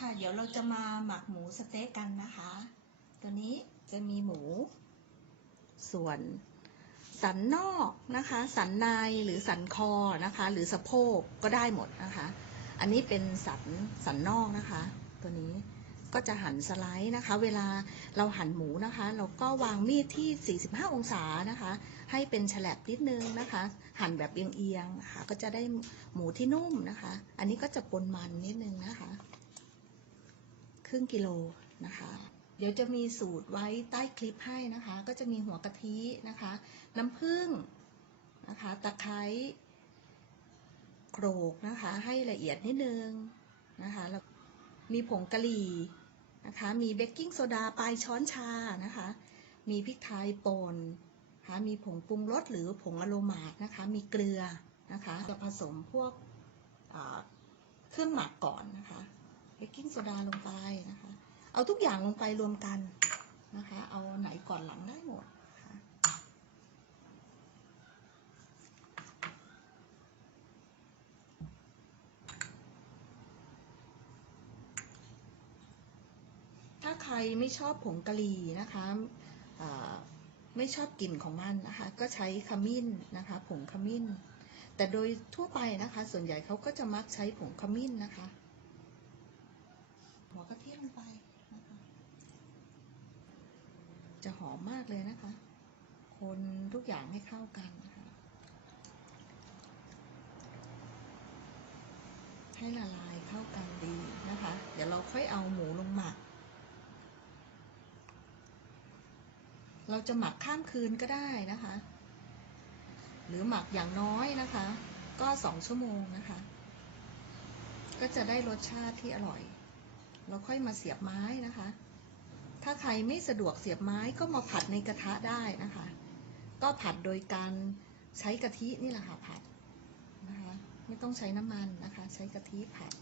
ค่ะ เดี๋ยวเราจะมาหมักหมูสเต๊ะกันนะคะ ตัวนี้จะมีหมู ส่วน สันนอกนะคะ สันในหรือสันคอนะคะ หรือสะโพกก็ได้หมดนะคะ อันนี้เป็นสันสันนอกนะคะ ตัวนี้ก็จะหั่นสไลด์นะคะ เวลาเราหั่นหมูนะคะ เราก็วางมีดที่ 45 องศานะคะ ให้เป็นฉลับนิดนึงนะคะ หั่นแบบเอียงๆนะคะก็จะได้หมูที่นุ่มนะคะ อันนี้ก็จะปนมันนิดนึงนะคะ ครึ่งกิโลนะคะ เดี๋ยวจะมีสูตรไว้ใต้คลิปให้นะคะ ก็จะมีหัวกะทินะคะ น้ำผึ้งนะคะตะไคร้โขลกนะคะ ให้ละเอียดนิดนึงนะคะแล้วมีผงกะหรี่นะคะ มีเบกกิ้งโซดาปลายช้อนชานะคะ มีพริกไทยป่นนะคะมีผงปรุงรสหรือผงอโรมาตนะคะ มีเกลือนะคะ จะผสมพวกเครื่องหมักก่อนนะคะ เบกกิ้งโซดาลงไปนะคะ เอาทุกอย่างลงไปรวมกันนะคะ เอาไหนก่อนหลังได้หมดนะคะถ้าใครไม่ชอบผงกะหรี่นะคะไม่ชอบกลิ่นของมันนะคะ ก็ใช้ขมิ้นนะคะ ผงขมิ้น แต่โดยทั่วไปนะคะ ส่วนใหญ่เขาก็จะมักใช้ผงขมิ้นนะคะ หัวกะทิลงไปนะคะ จะห อมมากเลยนะคะ คนทุกอย่างให้เข้ากันนะคะให้ละลายเข้ากันดีนะคะ เดี๋ยวเราค่อยเอาหมูลงหมัก เราจะหมักข้ามคืนก็ได้นะคะ หรือหมักอย่างน้อยนะคะ ก็สองชั่วโมงนะคะ ก็จะได้รสชาติที่อร่อย เราค่อยมาเสียบไม้นะคะ ถ้าใครไม่สะดวกเสียบไม้ก็มาผัดในกระทะได้นะคะ ก็ผัดโดยการใช้กะทินี่แหละค่ะผัดนะคะไม่ต้องใช้น้ำมันนะคะ ใช้กะทิผัด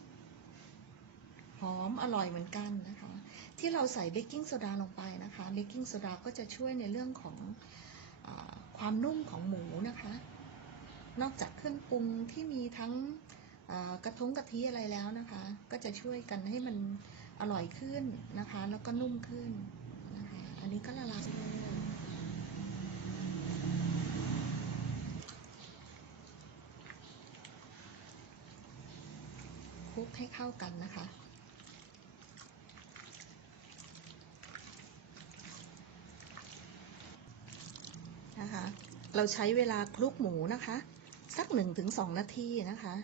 หอมอร่อยเหมือนกันนะคะ ที่เราใส่เบกกิ้งโซดาลงไปนะคะเบกกิ้งโซดาก็จะช่วยในเรื่องของอความนุ่มของหมูนะคะ นอกจากเครื่องปรุงที่มีทั้งกระทงกะทิอะไรแล้วนะคะ ก็จะช่วยกันให้มัน อร่อยขึ้นนะคะ แล้วก็นุ่มขึ้นนะคะ อันนี้ก็ละลายเลยคลุกให้เข้ากันนะคะนะคะ เราใช้เวลาคลุกหมูนะคะ สักหนึ่งถึงสองนาทีนะคะ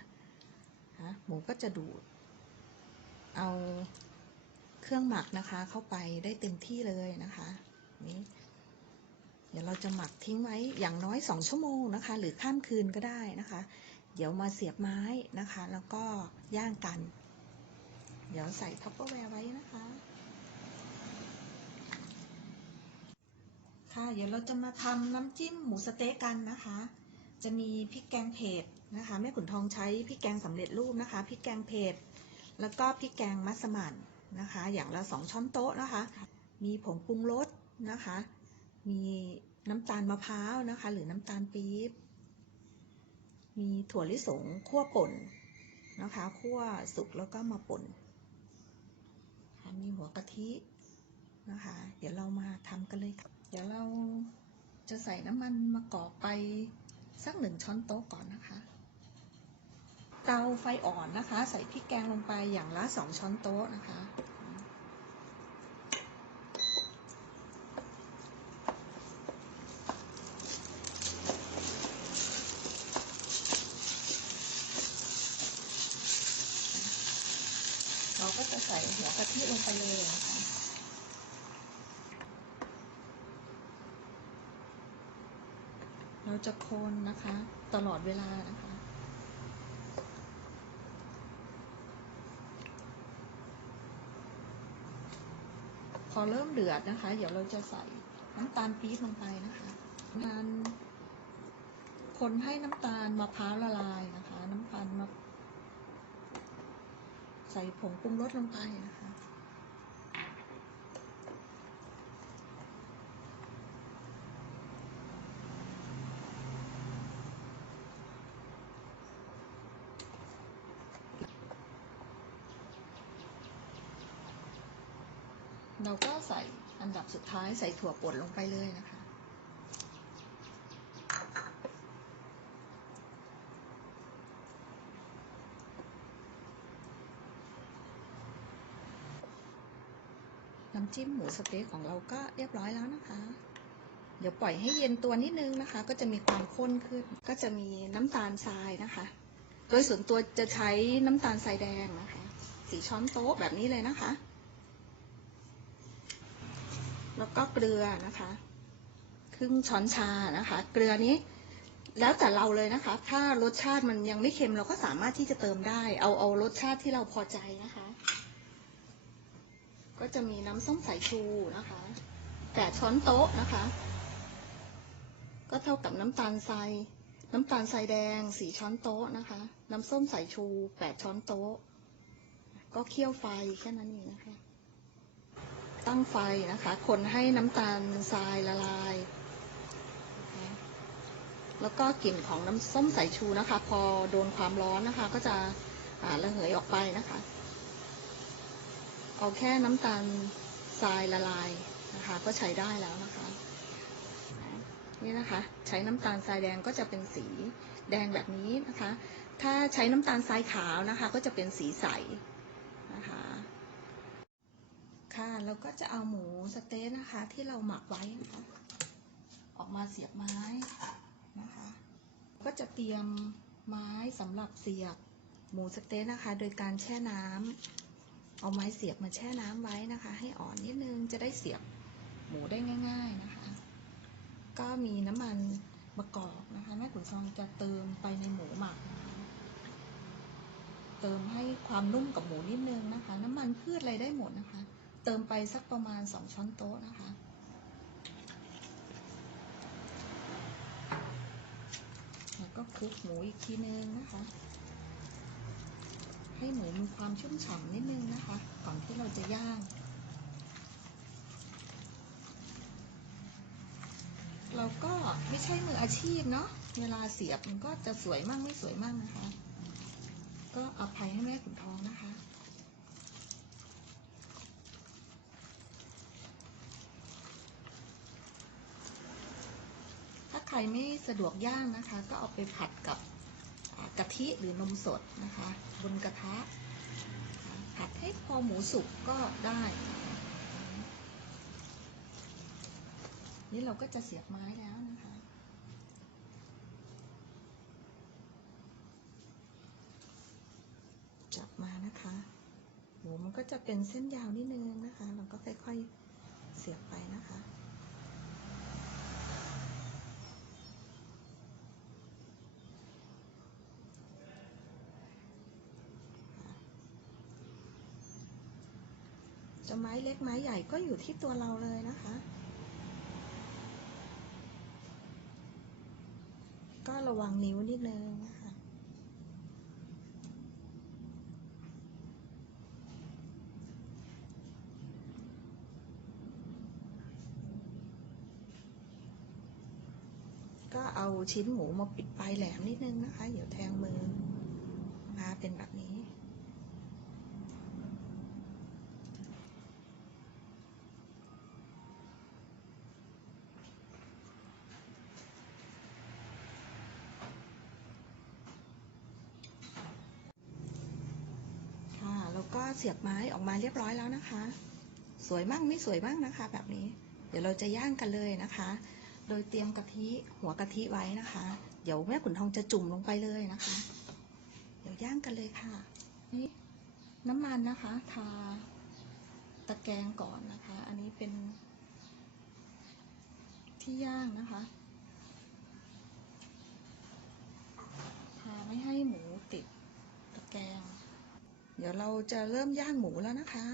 ฮะหมูก็จะดูด เอา เครื่องหมักนะคะ เข้าไปได้เต็มที่เลยนะคะนี่เดี๋ยวเราจะหมักทิ้งไว้อย่างน้อยสองชั่วโมงนะคะ หรือข้ามคืนก็ได้นะคะ เดี๋ยวมาเสียบไม้นะคะ แล้วก็ย่างกัน เดี๋ยวใส่ท็อปเปอร์แวร์ไว้นะคะ ค่ะ เดี๋ยวเราจะมาทำน้ำจิ้มหมูสเต๊ะกันนะคะ จะมีพริกแกงเผ็ดนะคะแม่ขุนทองใช้พริกแกงสำเร็จรูปนะคะพริกแกงเผ็ดแล้วก็พริกแกงมัสมั่น นะคะ อย่างละสองช้อนโต๊ะนะคะ มีผงปรุงรสนะคะ มีน้ำตาลมะพร้าวนะคะ หรือน้ำตาลปี๊บ มีถั่วลิสงคั่วป่นนะคะคั่วสุกแล้วก็มาป่น มีหัวกะทินะคะ เดี๋ยวเรามาทำกันเลยค่ะเดี๋ยวเราจะใส่น้ำมันมะกอกไปสักหนึ่งช้อนโต๊ะก่อนนะคะ เตาไฟอ่อนนะคะ ใส่พริกแกงลงไปอย่างละสองช้อนโต๊ะนะคะ เราก็จะใส่หัวกะทิลงไปเลยนะคะเราจะคนนะคะตลอดเวลานะคะ พ อเริ่มเดือดนะคะ เดี๋ยวเราจะใส่น้ำตาลปี๊บลงไปนะคะงานคนให้น้ำตาลมะพร้าวละลายนะคะ น้ำตาลมาใส่ผงปรุงรสลงไปนะคะ เราก็ใส่อันดับสุดท้ายใส่ถั่วป่นลงไปเลยนะคะ น้ำจิ้มหมูสะเต๊กของเราก็เรียบร้อยแล้วนะคะ เดี๋ยวปล่อยให้เย็นตัวนิดนึงนะคะ ก็จะมีความข้นขึ้น ก็จะมีน้ำตาลทรายนะคะ โดยส่วนตัวจะใช้น้ำตาลทรายแดงนะคะ สีช้อนโต๊ะแบบนี้เลยนะคะ แล้วก็เกลือนะคะ ครึ่งช้อนชานะคะ เกลือนี้แล้วแต่เราเลยนะคะ ถ้ารสชาติมันยังไม่เค็มเราก็สามารถที่จะเติมได้ เอาเอารสชาติที่เราพอใจนะคะ ก็จะมีน้ำส้มสายชูนะคะแปดช้อนโต๊ะนะคะ ก็เท่ากับน้ำตาลทรายน้ำตาลทรายแดงสี่ช้อนโต๊ะนะคะ น้ำส้มสายชูแปดช้อนโต๊ะ ก็เคี่ยวไฟแค่นั้นเองนะคะ ตั้งไฟนะคะ คนให้น้ำตาลทรายละลาย แล้วก็กลิ่นของน้ำส้มสายชูนะคะ พอโดนความร้อนนะคะ ก็จะระเหยออกไปนะคะ เอาแค่น้ำตาลทรายละลายนะคะ ก็ใช้ได้แล้วนะคะ นี่นะคะ ใช้น้ำตาลทรายแดงก็จะเป็นสีแดงแบบนี้นะคะ ถ้าใช้น้ำตาลทรายขาวนะคะ ก็จะเป็นสีใสนะคะ ค่ะแล้วก็จะเอาหมูสเต๊ะนะคะ ที่เราหมักไว้นะคะออกมาเสียบไม้นะคะ ก็จะเตรียมไม้สำหรับเสียบหมูสเต๊ะนะคะ โดยการแช่น้ำเอาไม้เสียบมาแช่น้ำไว้นะคะ ให้อ่อนนิดนึงจะได้เสียบหมูได้ง่าย ๆนะคะ ก็มีน้ำมันมะกอกนะคะแม่ขุนซองจะเติมไปในหมูหมักนะคะเติมให้ความนุ่มกับหมูนิดนึงนะคะ น้ำมันพืชอะไรได้หมดนะคะ เติมไปสักประมาณสองช้อนโต๊ะนะคะ แล้วก็คลุกหมูอีกทีนึงนะคะ ให้หมูมีความชุ่มฉ่ำนิดนึงนะคะ ก่อนที่เราจะย่าง เราก็ไม่ใช่มืออาชีพเนาะ เวลาเสียบมันก็จะสวยมั่งไม่สวยมั่งนะคะ ก็อภัยให้แม่ขุนทองนะคะ ถ้าใคร ไม่สะดวกย่างนะคะ ก็เอาไปผัดกับกะทิหรือนมสดนะคะ บนกระทะ ผัดให้พอหมูสุกก็ได้ นี่เราก็จะเสียบไม้แล้วนะคะ จับมานะคะ หมูมันก็จะเป็นเส้นยาวนิดนึงนะคะ เราก็ค่อยๆเสียบไปนะคะ จะไม้เล็กไม้ใหญ่ก็อยู่ที่ตัวเราเลยนะคะ ก็ระวังนิ้วนิดนึงนะคะก็เอาชิ้นหมูมาปิดปลายแหลมนิดนึงนะคะ เดี๋ยวแทงมือนะคะเป็นแบบนี้ ค่ะ แล้วก็ เสียบไม้ออกมาเรียบร้อยแล้วนะคะ สวยมั่งไม่สวยมั่งนะคะ แบบนี้ เดี๋ยวเราจะย่างกันเลยนะคะ โดยเตรียมกะทิหัวกะทิไว้นะคะ เดี๋ยวแม่ขุนทองจะจุ่มลงไปเลยนะคะ เดี๋ยวย่างกันเลยค่ะนี่น้ำมันนะคะ ทาตะแกรงก่อนนะคะ อันนี้เป็นที่ย่างนะคะ ทาไม่ให้หมูติดตะแกรง เราจะเริ่มย่างหมูแล้วนะคะ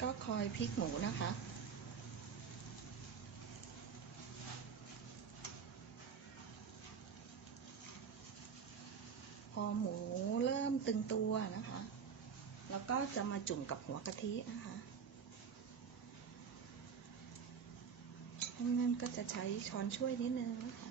ก็คอยพลิกหมูนะคะ พ พอ หมูเริ่มตึงตัวนะคะ แล้วก็จะมาจุ่มกับหัวกะทินะคะเพราะงั้นก็จะใช้ช้อนช่วยนิดนึงนะคะ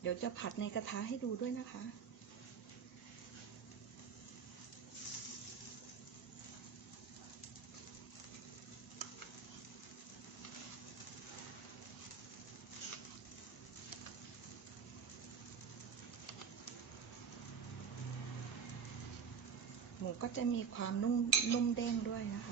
เดี๋ยวจะผัดในกระทะให้ดูด้วยนะคะ ก็จะมีความนุ่มนุ่มเด้งด้วยนะคะ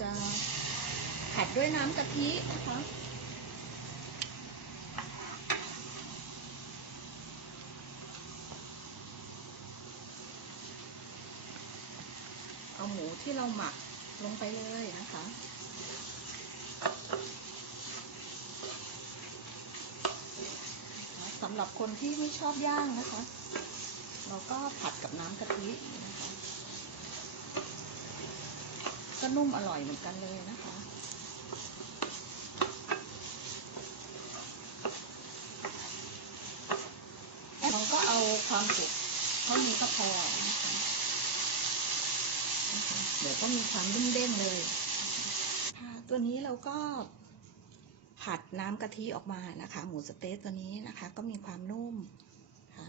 จะผัดด้วยน้ำกะทินะคะเอาหมูที่เราหมักลงไปเลยนะคะ สำหรับคนที่ไม่ชอบย่างนะคะ เราก็ผัดกับน้ำกะทินะคะ ก็นุ่มอร่อยเหมือนกันเลยนะคะ เราก็เอาความสุกเท่านี้ก็พอนะคะ เดี๋ยวก็มีความเด้งเลย ตัวนี้เราก็ผัดน้ำกะทิออกมานะคะ หมูสเต๊ะตัวนี้นะคะ ก็มีความนุ่มค่ะ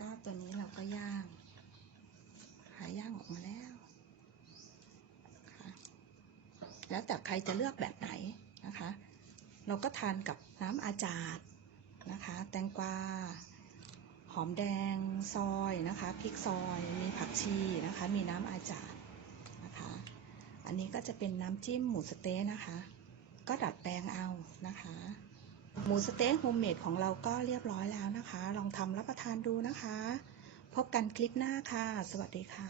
ก็ตัวนี้เราก็ย่างหาย่างออกมาแล้วค่ะ แล้วแต่ใครจะเลือกแบบไหนนะคะ เราก็ทานกับน้ำอาจาดนะคะ แตงกวา หอมแดงซอยนะคะพริกซอย มีผักชีนะคะ มีน้ำอาจาดนะคะ อันนี้ก็จะเป็นน้ำจิ้มหมูสเต๊ะนะคะ ก็ดัดแปลงเอานะคะ หมูสเต๊ะโฮมเมดของเราก็เรียบร้อยแล้วนะคะ ลองทำรับประทานดูนะคะ พบกันคลิปหน้าค่ะ สวัสดีค่ะ